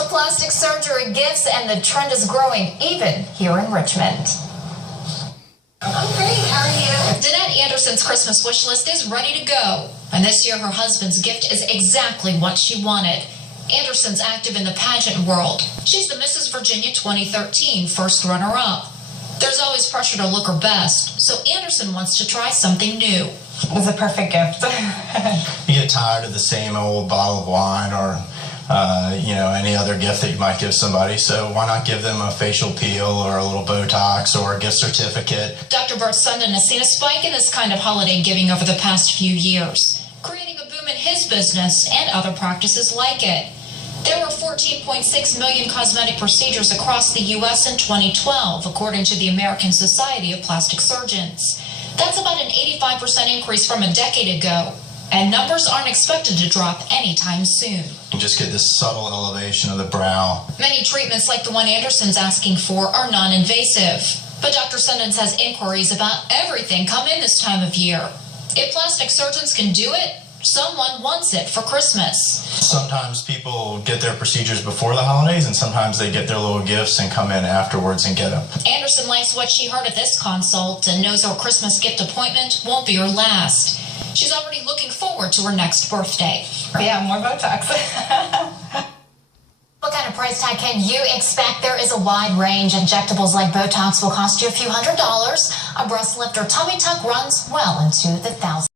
for plastic surgery gifts, and the trend is growing even here in Richmond. I'm great. How are you? Danette Anderson's Christmas wish list is ready to go, and this year her husband's gift is exactly what she wanted. Anderson's active in the pageant world. She's the Mrs. Virginia 2013 first runner-up. There's always pressure to look her best, so Anderson wants to try something new. It's a perfect gift. You get tired of the same old bottle of wine or any other gift that you might give somebody, so why not give them a facial peel or a little Botox or a gift certificate? Dr. Bert Sundin has seen a spike in this kind of holiday giving over the past few years, creating a boom in his business and other practices like it. There were 14.6 million cosmetic procedures across the U.S. in 2012, according to the American Society of Plastic Surgeons. That's about an 85% increase from a decade ago, and numbers aren't expected to drop anytime soon. You just get this subtle elevation of the brow. Many treatments like the one Anderson's asking for are non-invasive, but Dr. Sundin says inquiries about everything come in this time of year. If plastic surgeons can do it, someone wants it for Christmas. Sometimes people get their procedures before the holidays, and sometimes they get their little gifts and come in afterwards and get them. Anderson likes what she heard at this consult and knows her Christmas gift appointment won't be her last. She's already looking forward to her next birthday. Yeah, more Botox. What kind of price tag can you expect? There is a wide range. Injectables like Botox will cost you a few $100s. A breast lift or tummy tuck runs well into the thousands.